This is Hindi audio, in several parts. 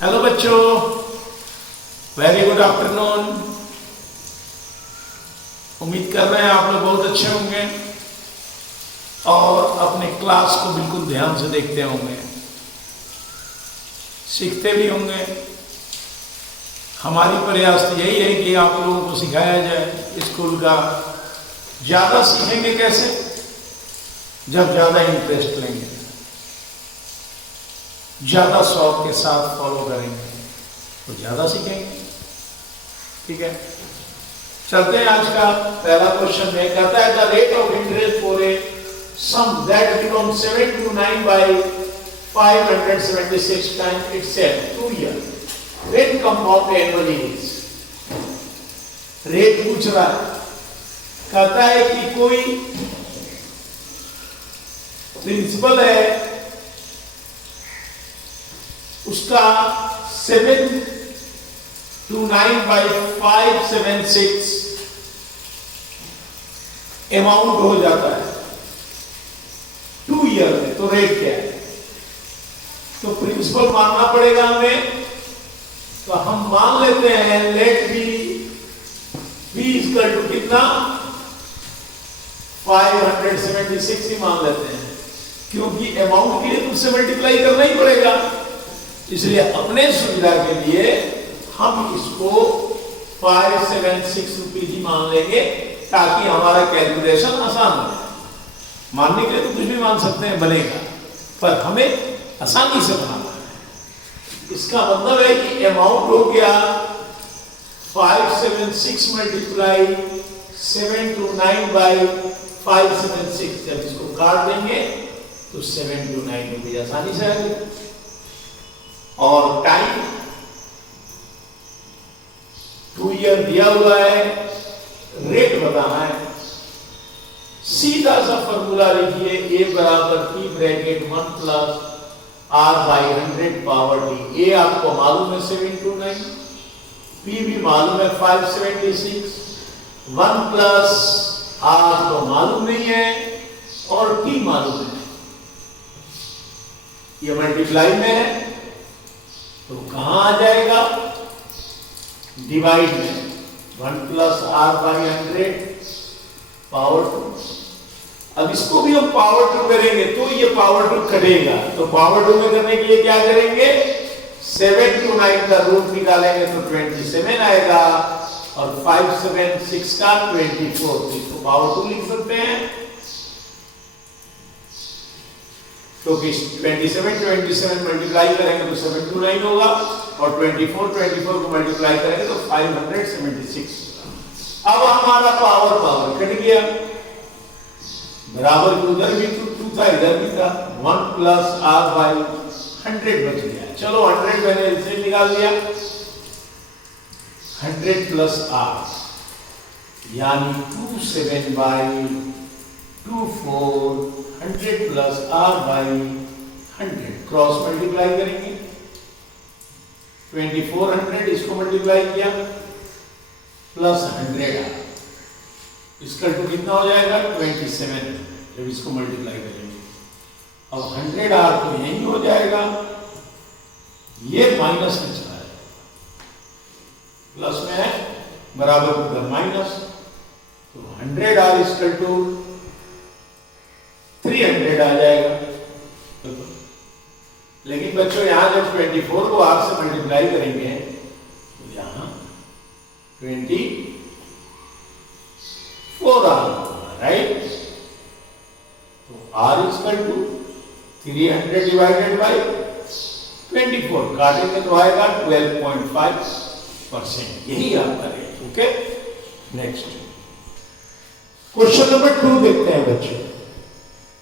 हेलो बच्चों, वेरी गुड आफ्टरनून। उम्मीद कर रहे हैं आप लोग बहुत अच्छे होंगे और अपने क्लास को बिल्कुल ध्यान से देखते होंगे, सीखते भी होंगे। हमारी प्रयास तो यही है कि आप लोगों को सिखाया जाए। स्कूल का ज़्यादा सीखेंगे कैसे? जब ज़्यादा इंटरेस्ट लेंगे, ज़्यादा शौक के साथ फॉलो करेंगे तो ज़्यादा सीखेंगे। ठीक है, चलते हैं। आज का पहला क्वेश्चन में कहता है the rate of interest for a sum that becomes 729 by 576 times itself 2 year when compound annually is. Rate पूछ रहा है, कहता है कि कोई प्रिंसिपल है, उसका 729 बाई 576 अमाउंट हो जाता है 2 ईयर में। तो रेट क्या है? तो प्रिंसिपल मानना पड़ेगा हमें। तो हम मान लेते हैं लेट बी इक्वल टू कितना, 576 ही मान लेते हैं, क्योंकि अमाउंट के लिए तुमसे मल्टीप्लाई करना ही पड़ेगा। इसलिए अपने सुविधा के लिए हम इसको 576 रुपीज ही मान लेंगे ताकि हमारा कैलकुलेशन आसान हो जाए। मानने के लिए तो कुछ भी मान सकते हैं, बनेगा, पर हमें आसानी से बनाना है। इसका मतलब है कि अमाउंट हो गया 576 मल्टीप्लाई 729 बाई 576। जब इसको काट देंगे तो 729 रुपीज आसानी से आएगा। और टाइम 2 ईयर दिया हुआ है, रेट बताना है। सीधा सा फॉर्मूला लिखिए, ए बराबर P bracket 1 plus R by 100 power D. A आपको मालूम है 729, पी भी मालूम है 576, 1 प्लस आर तो मालूम नहीं है और टी मालूम है। ये मल्टीप्लाई में है तो कहां आ जाएगा? डिवाइड में 1 प्लस आर बाई 100 पावर 2। अब इसको भी हम पावर 2 करेंगे तो ये पावर 2 कटेगा। तो पावर 2 में करने के लिए क्या करेंगे? 7 to 9 का रूट निकालेंगे तो 27 आएगा और 576 का 24। तो इसको पावर 2 लिख सकते हैं, क्योंकि 27 मल्टीप्लाई करेंगे तो 729 होगा और 24 को मल्टीप्लाई करेंगे तो 576। अब हमारा पावर कट गया, बराबर उधर भी 2 था, इधर भी था। 1 प्लस आर बाई 100 बच गया। चलो 100 मैंने इसे निकाल दिया, 100 प्लस आर यानी 27 by 24 100 plus R by 100 cross multiply करेंगे। 2400 इसको मल्टीप्लाई किया प्लस 100 आर, इसका टू कितना हो जाएगा? 27 जब इसको मल्टीप्लाई करेंगे। अब 100 आर तो यही हो जाएगा, ये माइनस में चला है, प्लस में है, बराबर उधर माइनस। तो 100 आर इसका टू 300 आ जाएगा। लेकिन बच्चों यहां जब 24 को आर से मल्टीप्लाई करेंगे तो यहां 24 आ होगा, राइट? तो R equal to 300 divided by 24, काटेंगे तो आएगा 12.5%। यही आपका rate. Okay, next question number 2 देखते हैं बच्चों।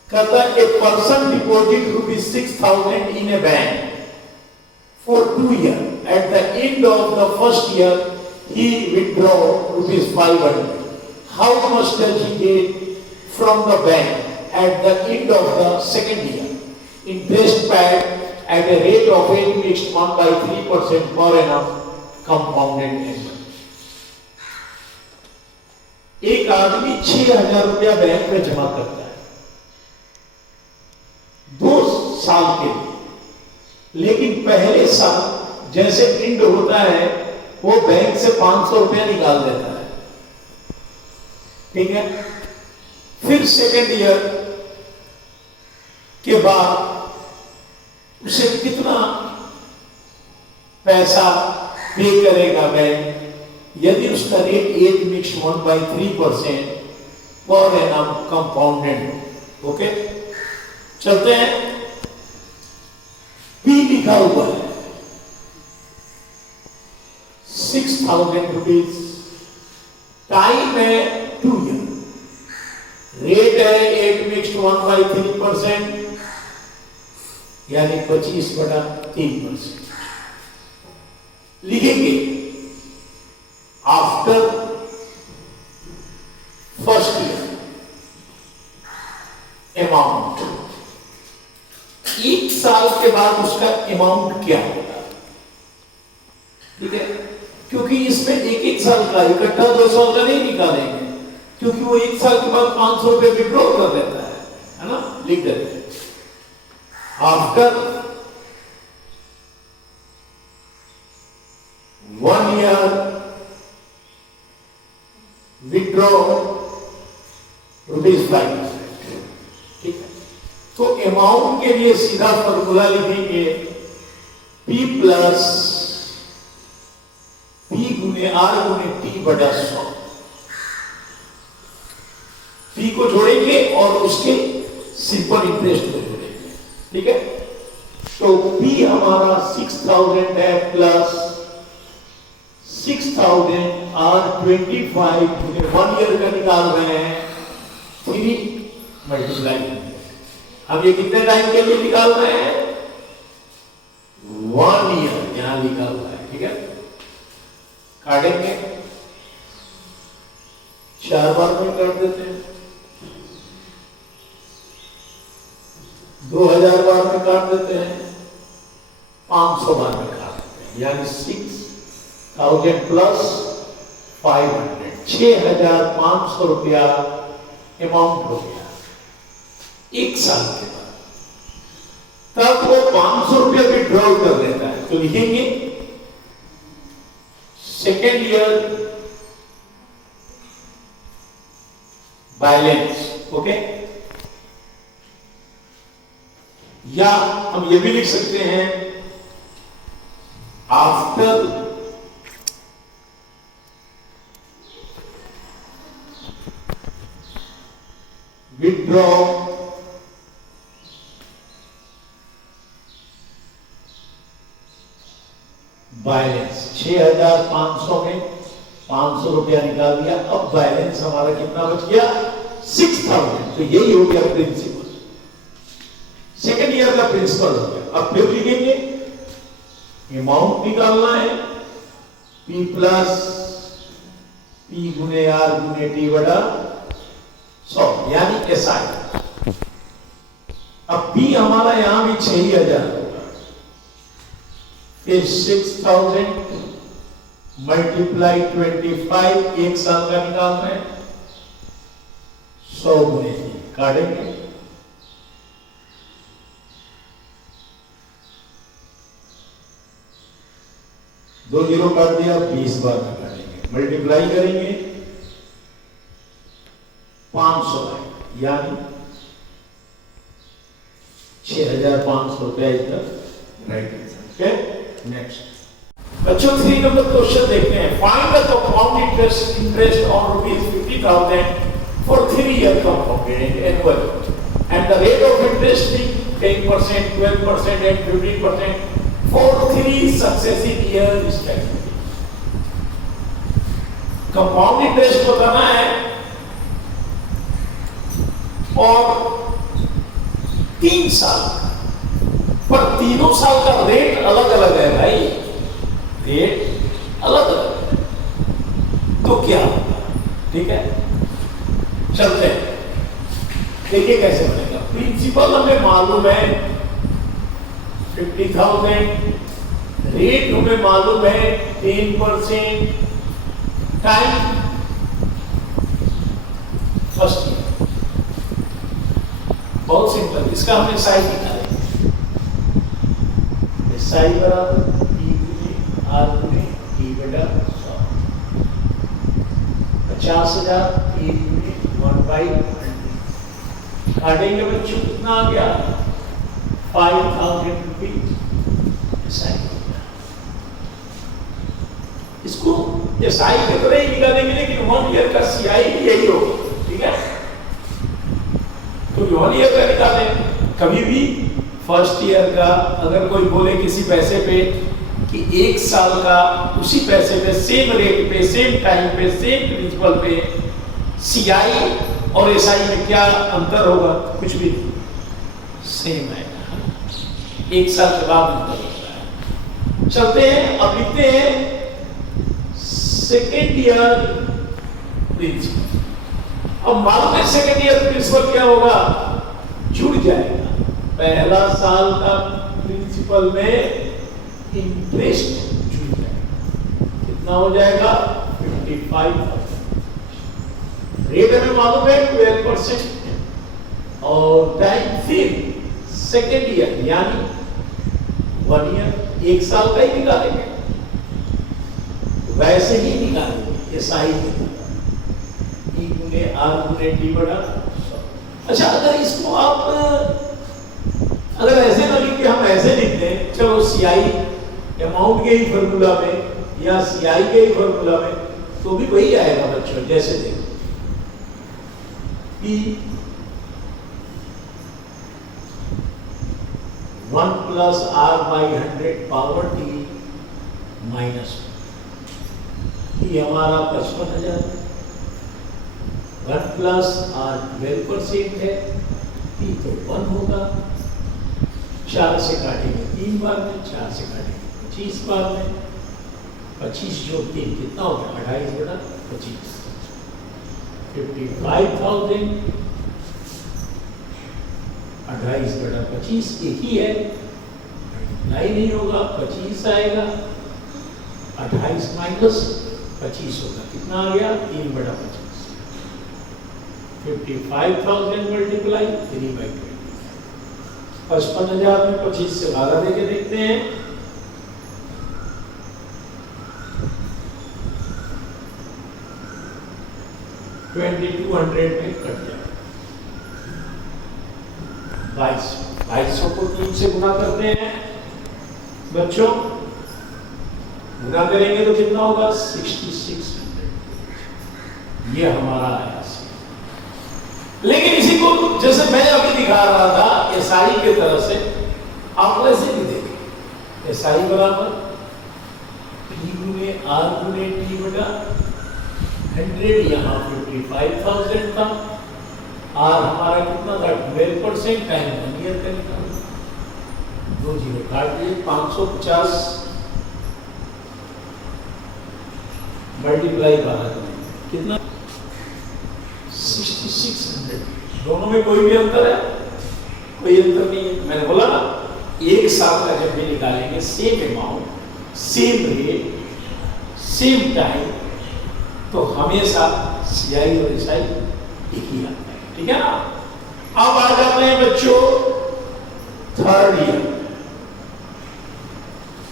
कहता है a person deposit ₹6,000 in a bank for 2 year. At the end of the first year he withdraw ₹500. How much does he get from the bank at the end of the second year? Interest paid at a rate of 8 mixed 1/3% per annum compounded annually. एक आदमी 6,000 रुपया बैंक में जमा करता है 2 साल के लिए, लेकिन पहले साल जैसे इंड होता है वो बैंक से 500 रुपया निकाल देता है, ठीक है। फिर सेकेंड ईयर के बाद उसे कितना पैसा पे करेगा बैंक, यदि उसका rate 8 mix 1/3% per annum compounded. Okay, चलते हैं। पी लिखा हुआ है 6,000 रुपीज, टाइम है 2 ईयर, रेट है 8 मिक्स 1/3% यानी 25/3%। लिखेंगे आफ्टर फर्स्ट ईयर अमाउंट, एक साल के बाद उसका अमाउंट क्या होगा, ठीक है। क्योंकि इसमें एक साल का इकट्ठा 2 साल का नहीं निकालेंगे, क्योंकि वो एक साल के बाद 500 रुपए विड्रॉ कर देता है ना, लिख देते हैं आफ्टर 1 ईयर विड्रॉ ₹5, ठीक है। तो अमाउंट के लिए सीधा फॉर्मूला लिखेंगे P प्लस P गुने R गुने T/100। P को जोड़ेंगे और उसके सिंपल इंटरेस्ट को जोड़ेंगे, ठीक है। तो P हमारा 6,000 है प्लस 6,000 और 25 गुने 1 ईयर का निकाल रहे हैं 3 मल्टीप्लाई। अब ये कितने टाइम के लिए निकाल रहे हैं, 1 ईयर यहां लिखा हुआ है, ठीक है। काटेंगे 4 बार में काट देते हैं, 2000 बार में काट देते हैं, 500 बार में काट देते हैं, यानी 6,000 प्लस 500, 6,500 रुपया अमाउंट हो गया एक साल के बाद। तब वो 500 रुपया विड्रॉ कर देता है, तो लिखेंगे सेकेंड ईयर बैलेंस, ओके। या हम ये भी लिख सकते हैं आफ्टर विड्रॉ बैलेंस 6,500 में 500 रुपया निकाल दिया, अब बैलेंस हमारा कितना बच गया 6,000। तो यही हो गया प्रिंसिपल, सेकेंड ईयर का प्रिंसिपल हो गया। अब फिर लिखेंगे अमाउंट निकालना है P प्लस P गुने R गुने T/100 यानी SI। अब P हमारा यहां भी 6,000 होगा, फिर 6,000 मल्टीप्लाई 25 एक साल का निकालना है, 100 गुने काटेंगे, दो जीरो काट दिया, 20 बार में काटेंगे, मल्टीप्लाई करेंगे 500 यानी 6,500 रुपया इधर राइट आंसर। ओके, नेक्स्ट बच्चों 3 नंबर क्वेश्चन देखते हैं। Find the compound interest on ₹50,000 for 3 year compounded annual and the rate of interest being 10%, 12% and 15% for 3 successive years respectively। Compound interest बताना है और 3 साल, पर तीनों साल का रेट अलग अलग है भाई, रेट अलग अलग है, तो क्या होगा, ठीक है। चलते हैं, देखिए कैसे बनेगा। प्रिंसिपल हमें मालूम है 50,000, रेट हमें मालूम है 10%, टाइम फर्स्ट ईयर, बहुत सिंपल। इसका हमें साइज निकालेंगे, साइज बराबर 50,000 1 यूनिट 1/100 काटेंगे बच्चों, कितना आ गया 5,000 रुपीज। इसको एसआई की तरह ही निकालेंगे, लेकिन 1 ईयर का सीआई भी यही होगा, ठीक है। तो 1 ईयर का निकालें, कभी भी फर्स्ट ईयर का अगर कोई बोले किसी पैसे पे कि 1 साल का उसी पैसे पे सेम रेट पे सेम टाइम पे सेम प्रिंसिपल पे सीआई और एसआई में क्या अंतर होगा, कुछ भी सेम है, 1 साल के बाद अंतर होता है। चलते हैं, अब लिखते हैं सेकेंड ईयर प्रिंसिपल। अब मालूम है सेकेंड ईयर प्रिंसिपल क्या होगा, जुड़ जाएगा। पहला साल का प्रिंसिपल में इंटरेस्ट जुड़ जाएगा, कितना हो जाएगा 55,000। रेट हमें मालूम है 12% और टाइम फिर सेकेंड ईयर यानी 1 ईयर, 1 साल का ही निकालेंगे, वैसे ही निकालेंगे एसआई E गुने आर गुने टी बटा। अच्छा, अगर इसको आप अगर ऐसे ना लिख के हम ऐसे लिख दें, चलो सीआई अमाउंट के ही फॉर्मूला में या सीआई के ही फॉर्मूला में, तो भी वही आएगा बच्चों। जैसे देखो P 1 + R/100 power T minus ये हमारा 55,000 है। 1 + R 12% है, T तो 1 होगा। 4 से काटेंगे 3 बार में, 4 से काटेंगे 25 बार में, 25 जो 3 कितना होगा 28 बटा 25, 55,000 28 बटा 25 एक ही है, मल्टीप्लाई नहीं होगा, 25 आएगा, 28 माइनस 25 होगा, कितना आ गया 3 बटा 25, 55,000 मल्टीप्लाई 3/20, 55,000 में 25 से भागा देके देखते हैं, 2200 में कट जाएगा। 2200 को 3 से गुना करते हैं बच्चों, गुना करेंगे तो कितना होगा 6600, ये हमारा आया। लेकिन इसी को जैसे मैं अभी दिखा रहा था एसआई के तरह से आप वैसे भी देखें, एसआई बराबर P गुने R गुने T बटा 100, यहाँ 55,000 था, R हमारा कितना था 12%, टाइम 1 ईयर का निकाल, 2 जीरो काट दिए, 550 मल्टीप्लाई 12 कितना 6600। दोनों में कोई भी अंतर है, कोई अंतर नहीं है। मैंने बोला ना 1 साल का जब भी निकालेंगे same amount same rate same time, तो हमेशा सीआई और एसआई एक ही आता है, ठीक है ना। अब आ जाते हैं बच्चों थर्ड ईयर।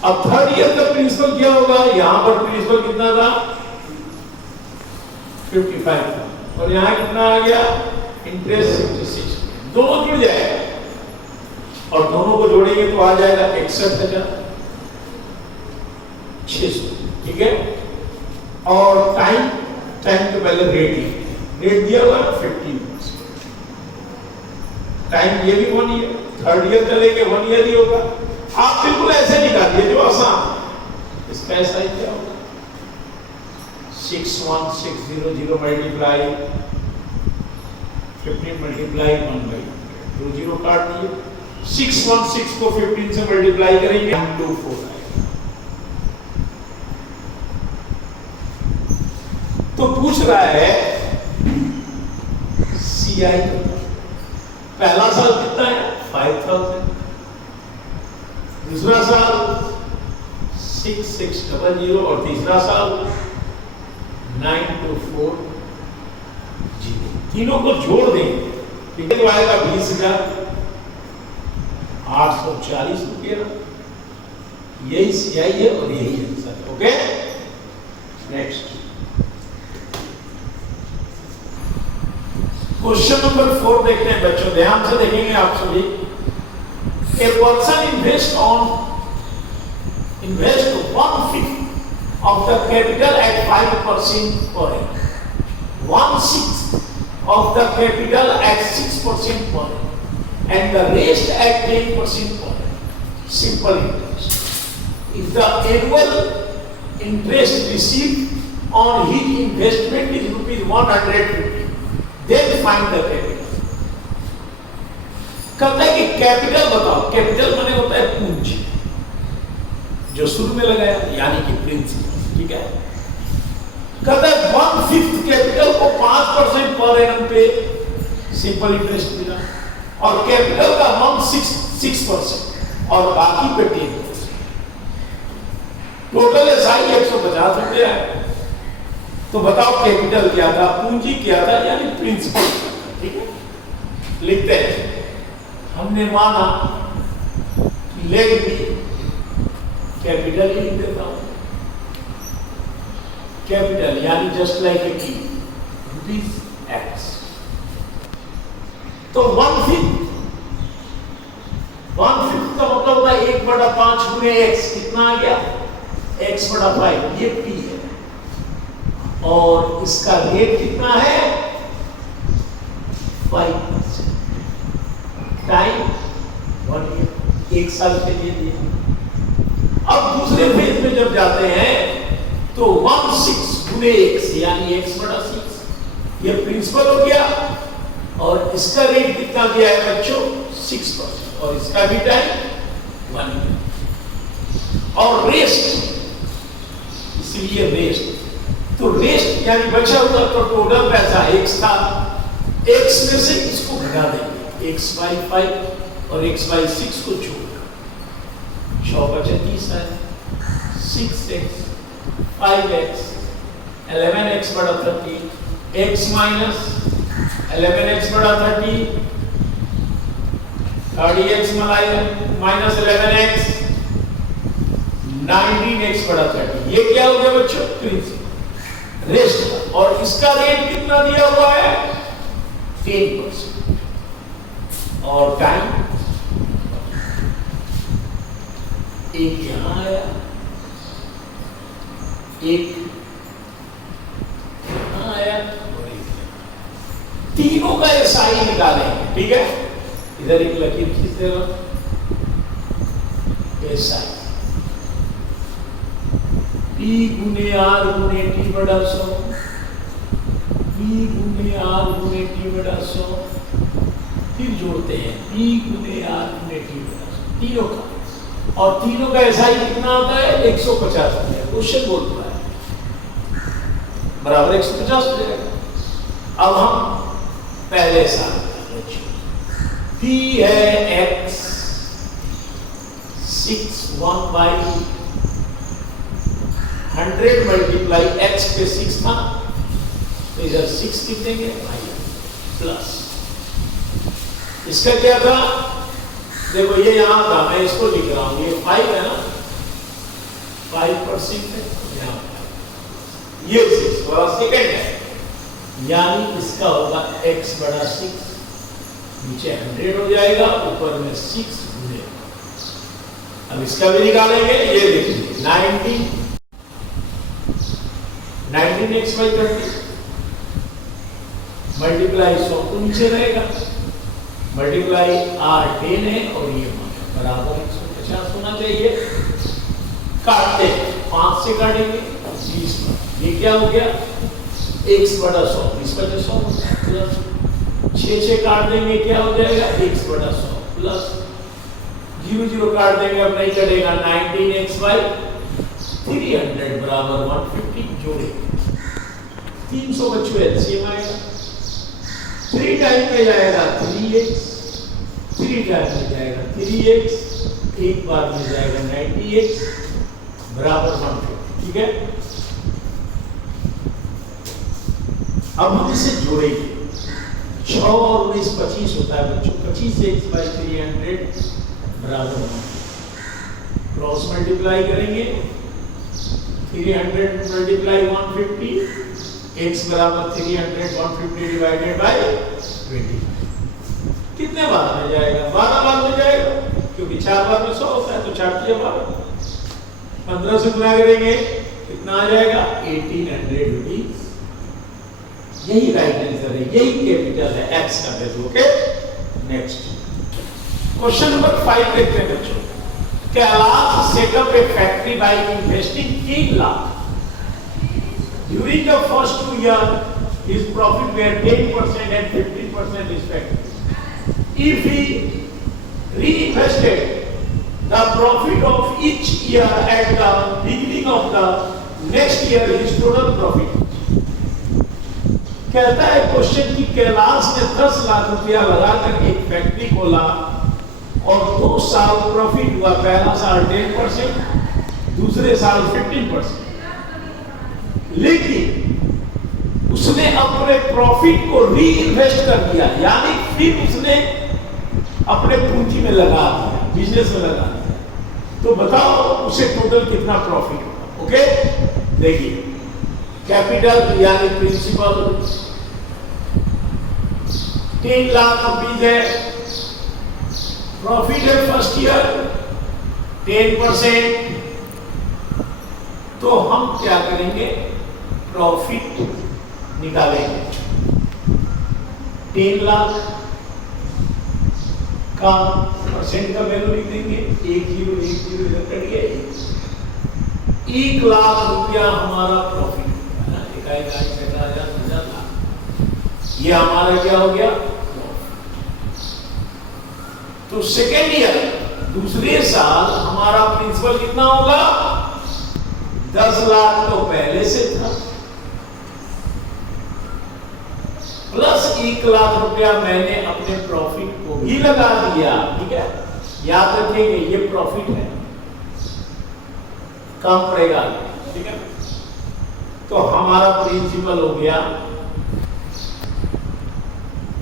अब थर्ड ईयर का प्रिंसिपल क्या होगा, यहां पर प्रिंसिपल कितना था 55 था, और यहां कितना आ गया इंटरेस्ट 66, दोनों जुड़ जाएगा और दोनों को जोड़ेंगे तो आ जाएगा 61,600, ठीक है। और टाइम तो पहले रेट दिया हुआ 50 टाइम, ये भी 1 ईयर, थर्ड ईयर चलेंगे 1 ईयर ही होगा। आप बिल्कुल ऐसे निकालिए जो आसान, इसका ऐसा ही क्या होगा 61600 मल्टीप्लाई 15 मल्टीप्लाई 1/100, 2 जीरो काट दिए, 616 को 15 से मल्टीप्लाई करेंगे 124 आएगा। तो पूछ रहा है सीआई, पहला साल कितना है 5000, दूसरा साल 6600 और तीसरा साल 9240, तीनों को जोड़ देंगे, ठीक है, तो आएगा 20,840 रुपया। यही सीआई है और यही आंसर है। ओके, नेक्स्ट क्वेश्चन नंबर 4 देखते हैं बच्चों, ध्यान से देखेंगे आप सभी। A person invest 1/5 of the capital at 5% per annum, 1/6 of the capital at 6% per annum, and the rest at 10% per annum. Simple interest. If the annual interest received on his investment is rupees 150, then find the capital. कहता है कि कैपिटल बताओ। कैपिटल माने होता है पूंजी, जो शुरू में लगाया, यानी कि प्रिंसिपल। ठीक है, कहता है 1/5 कैपिटल को 5% पर एनम पे सिंपल इंटरेस्ट मिला, और कैपिटल का 1/6% और बाकी पे 10%। टोटल एसआई 150 रुपया है। तो बताओ कैपिटल क्या था, पूंजी क्या था, यानी प्रिंसिपल। ठीक है, लिखते हैं। हमने माना कि लेट बी, कैपिटल ही लिख देता हूं, कैपिटल यानी जस्ट लाइक ए की रुपीज एक्स। तो 1/5 का मतलब होता है 1/5 गुने एक्स। कितना आ गया? x/5, ये p है। और इसका रेट कितना है? 5%। टाइम 1 ईयर, 1 साल के लिए दिया। अब दूसरे फेज में जब जाते हैं तो 1/6 गुने x यानी x/6, ये प्रिंसिपल हो गया। और इसका रेट कितना दिया है बच्चों? 6%, और इसका भी टाइम 1 ईयर। और रेस्ट, इसलिए रेस्ट, तो रेस्ट यानी बचा हुआ तो टोटल पैसा x था, x में से इसको घटा देंगे, x/5 और x/6 को छोड़ 6/30 है, 6x 5x 11x/30, x minus 11x/30, 30x minus 11x 19x/30। ये क्या हो गया बच्चों? Principal, rest. और इसका रेट कितना दिया हुआ है? 10%, और टाइम एक यहां आया, एक यहां आया, और एक यहां। तीनों का एसआई निकालेंगे। ठीक है, इधर एक लकीर खींच देगा, एसआई P गुने R गुने T/100, P गुने R गुने T/100, फिर जोड़ते हैं P गुने R गुने T/100, तीनों का। और तीनों का एसआई कितना आता है? 150 रुपया। क्वेश्चन बोल रहा है बराबर 150 हो जाएगा। अब हम पहले साल P है x 6 1/100 मल्टीप्लाई x पे 6 था, तो इधर 6 लिख देंगे प्लस। इसका क्या था? देखो ये यहां था, मैं इसको लिख रहा हूं, ये 5 है ना, 5% है यहां, ये 6 वाला सेकंड है, यानी इसका होगा x/6, नीचे 100 हो जाएगा, ऊपर में 6 गुने। अब इसका भी निकालेंगे, ये देखिए 19x/30 मल्टीप्लाई 100 तो नीचे रहेगा, मल्टीप्लाई r 10 है, और ये बराबर 150 होना चाहिए। काटते 5 से काटेंगे 20, ये क्या हो गया? x/100, 20/100 प्लस 6 काट देंगे, क्या हो जाएगा? x/100 प्लस 0 काट देंगे, अब नहीं कटेगा, 19x/300 बराबर 150 जोड़ेंगे, 300 बच्चों एलसीएम आएगा। 3 टाइम में जाएगा 3x, 3 टाइम में जाएगा 3x, एक बार में जाएगा 90x बराबर 150। ठीक है, अब हम इसे जोड़ेंगे। 6 और 19 25 होता है बच्चों, 25x/300 बराबर 150। क्रॉस मल्टीप्लाई करेंगे, 300 मल्टीप्लाई 150, x बराबर 300, 150 डिवाइडेड बाय 25। कितने बार में जाएगा? 12 बार में जाएगा, क्योंकि 4 बार में 100 होता है, तो 4 किया 12, 15 से गुना करेंगे कितना आ जाएगा? 1800 रुपीज। यही राइट आंसर है, यही कैपिटल है एक्स का value. Okay, next question number 5 देखते हैं बच्चों। Kailash setup A factory by investing 3 lakh. During the first 2 years his profit were 10% and 15% respectively. If he reinvested the profit of each year at the beginning of the next year, his total profit. कहता है क्वेश्चन कि कैलाश ने 10 लाख रुपया लगाकर एक फैक्ट्री खोला और 2 साल प्रॉफिट हुआ। पहला साल 10%, दूसरे साल 15%। लेकिन उसने अपने प्रॉफिट को री इन्वेस्ट कर दिया, यानी फिर उसने अपने पूंजी में लगा दिया, बिजनेस में लगा दिया। तो बताओ उसे टोटल कितना प्रॉफिट होगा? ओके, देखिए कैपिटल यानी प्रिंसिपल 3 लाख रुपीज है, प्रॉफिट है फर्स्ट ईयर 10%। तो हम क्या करेंगे? प्रॉफिट निकालेंगे। 3 लाख का परसेंट का वैल्यू लिख देंगे, 1 इधर कट गया, 1 लाख रुपया हमारा प्रॉफिट है ना, ये हमारा क्या हो गया? तो सेकेंड ईयर दूसरे साल हमारा प्रिंसिपल कितना होगा? 10 लाख तो पहले से था, प्लस 1 लाख रुपया मैंने अपने प्रॉफिट को भी लगा दिया। ठीक है, याद रखेंगे ये प्रॉफिट है, कम पड़ेगा। ठीक है, तो हमारा प्रिंसिपल हो गया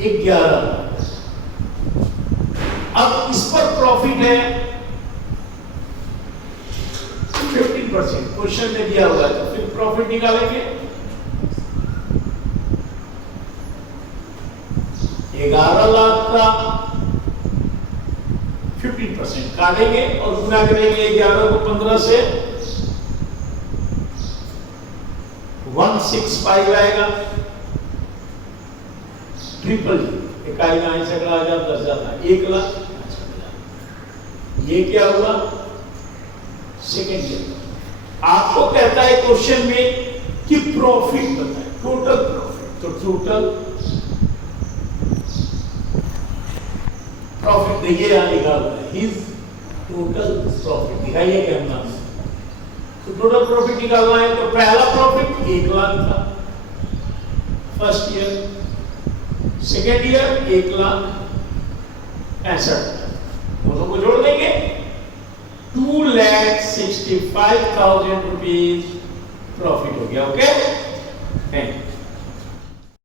11। अब इस पर प्रॉफिट है 15%, क्वेश्चन में दिया हुआ है, तो फिर प्रॉफिट निकालेंगे। 11 लाख का 15% काटेंगे और गुना करेंगे 11 को 15 से, 165 आएगा। ट्रिपल इकाई का सैकड़ा आ जाता 10 जाता 1 लाख। ये क्या हुआ? Second year. आपको कहता है क्वेश्चन में कि प्रॉफिट बताए, टोटल प्रॉफिट। तो टोटल प्रॉफिट देखिए यहां लिखा हुआ है, हिज टोटल प्रॉफिट दिखाइए क्या नाम से। तो टोटल प्रॉफिट निकालना है, तो पहला प्रॉफिट 1 लाख था फर्स्ट ईयर, सेकेंड ईयर 1,65,000, दोनों को जोड़ देंगे 2,65,000 रुपीज प्रॉफिट हो गया। Okay, thank you.